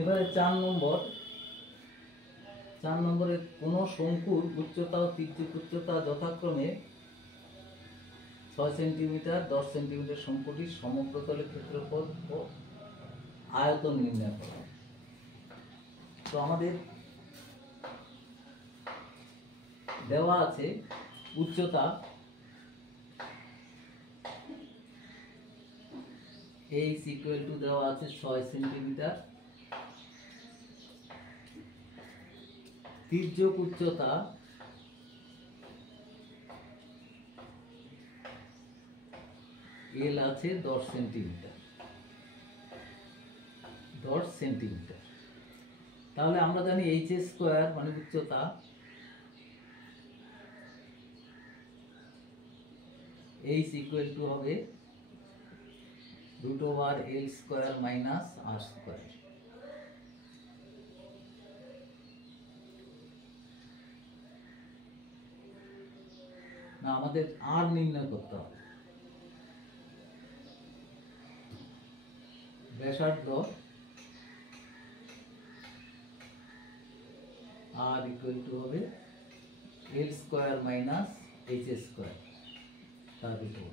এবারে 4 নম্বরে কোন শঙ্কুর উচ্চতা ও তির্যক উচ্চতা যথাক্রমে 6 সেন্টিমিটার 10 সেন্টিমিটার শঙ্কুটির সমগ্রতলের ক্ষেত্রফল ও আয়তন নির্ণয় করা। তো আমাদের দেওয়া আছে উচ্চতা h ইকুয়াল টু দেওয়া আছে 6 সেন্টিমিটার, তির্যক উচ্চতা L আছে 10 সেন্টিমিটার। তাহলে আমরা জানি h স্কয়ার মানে উচ্চতা, h ইকুয়াল টু হবে √L square minus R square. না, আমাদের R নির্ণয় করতে হবে। ব্যাসার্ধ R ইকুয়াল টু হবে L square minus H square, তার উপর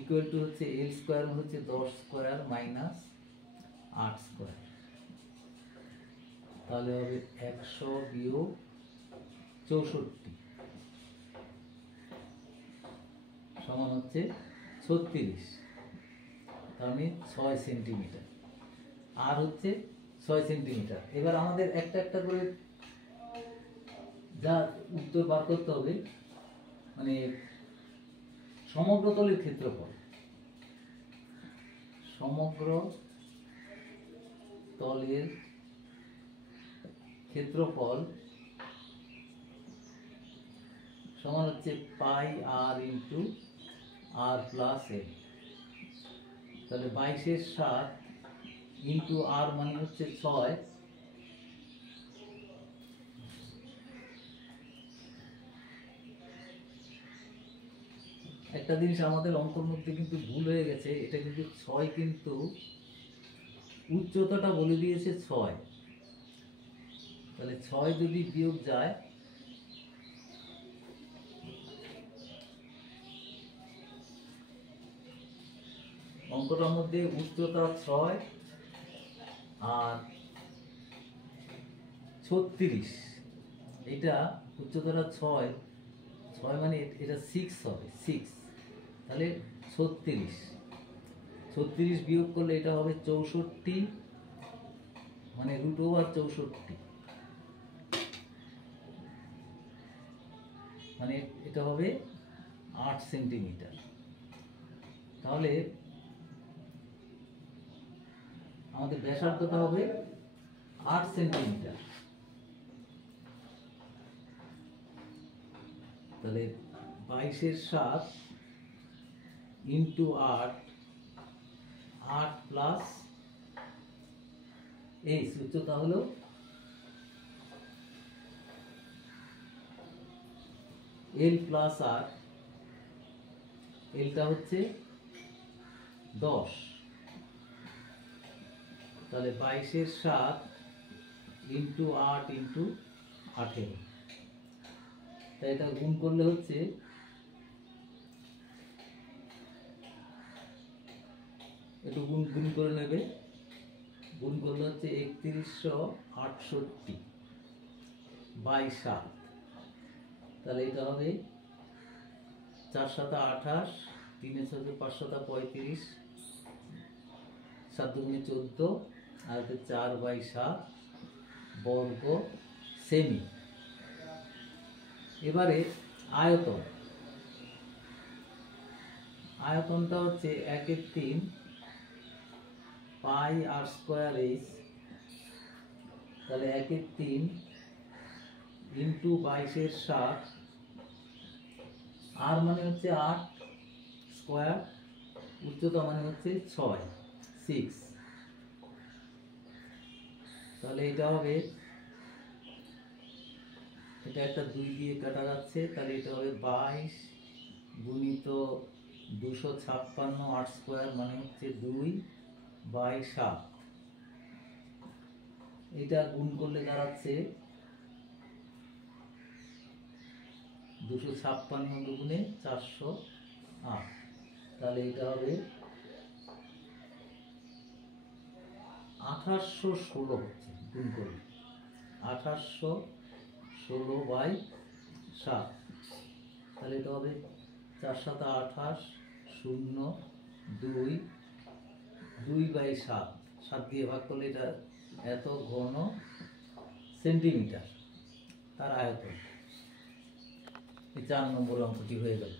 ইকুয়াল টু হচ্ছে L স্কয়ার হচ্ছে 10 স্কয়ার মাইনাস 8 স্কয়ার, তাহলে হবে 100 বিয়োগ 64 সমান হচ্ছে 36, তার মানে 6 সেন্টিমিটার। আর হচ্ছে 6 সেন্টিমিটার। এবার আমাদের একটা একটা করে যা উত্তর বার করতে হবে, মানে সমগ্র তলের ক্ষেত্রফল, সমগ্র তলের ক্ষেত্রফল সমান হচ্ছে পাই আর ইন্টু আর প্লাস এল। তাহলে 22/7 ইন্টু আর মানে হচ্ছে 6, একটা জিনিস আমাদের অঙ্কর মধ্যে কিন্তু ভুল হয়ে গেছে, এটা কিন্তু 6 কিন্তু উচ্চতাটা বলে দিয়েছে 6, তাহলে 6 যদি বিয়োগ যায় অঙ্কটার মধ্যে উচ্চতা 6 আর 36, এটা উচ্চতাটা 6 মানে এটা 6 হবে, 6, তাহলে 36 বিয়োগ করলে এটা হবে 64, মানে √64, মানে এটা হবে 8 সেন্টিমিটার। তাহলে আমাদের ব্যাসার্ধটা হবে 8 সেন্টিমিটার। তাহলে 22/7 ইন্টু 8 প্লাস এই উচ্চতা হলো L প্লাস আর, এলটা হচ্ছে 10, তাহলে 22/7 ইন্টু 8 ইন্টু 18, তাই এটা গুণ করলে হচ্ছে একটু গুণ করে নেবে, গুণ করলে হচ্ছে 3168/7, তাহলে এটা হবে 4 × 7 = 28, 3 × 6 = 5 × 7 = 35, 7 × 2 = 14, আর 4/7 বর্গ সেমি। এবারে আয়তনটা হচ্ছে 1/3 পাই আর স্কয়ার এইচ, তাহলে 1/3 ইন্টু 22/7, আর মানে হচ্ছে 8 স্কয়ার, উচ্চতা মানে হচ্ছে 6, তাহলে এটা হবে, এটা একটা 2 দিয়ে কাটা যাচ্ছে, তাহলে এটা হবে 22 গুণিত 256 8 স্কয়ার মানে হচ্ছে 2/7, এটা গুণ করলে দাঁড়াচ্ছে 256 গুণে 408, তাহলে এটা হবে 1816 হচ্ছে গুণ করলে 1816/7, তাহলে এটা হবে 4 7 28, 0 2 2/7, 7 দিয়ে ভাগ করলে এটা এত ঘন সেন্টিমিটার তার আয়তন। এই 4 নম্বর অঙ্কটি হয়ে গেল।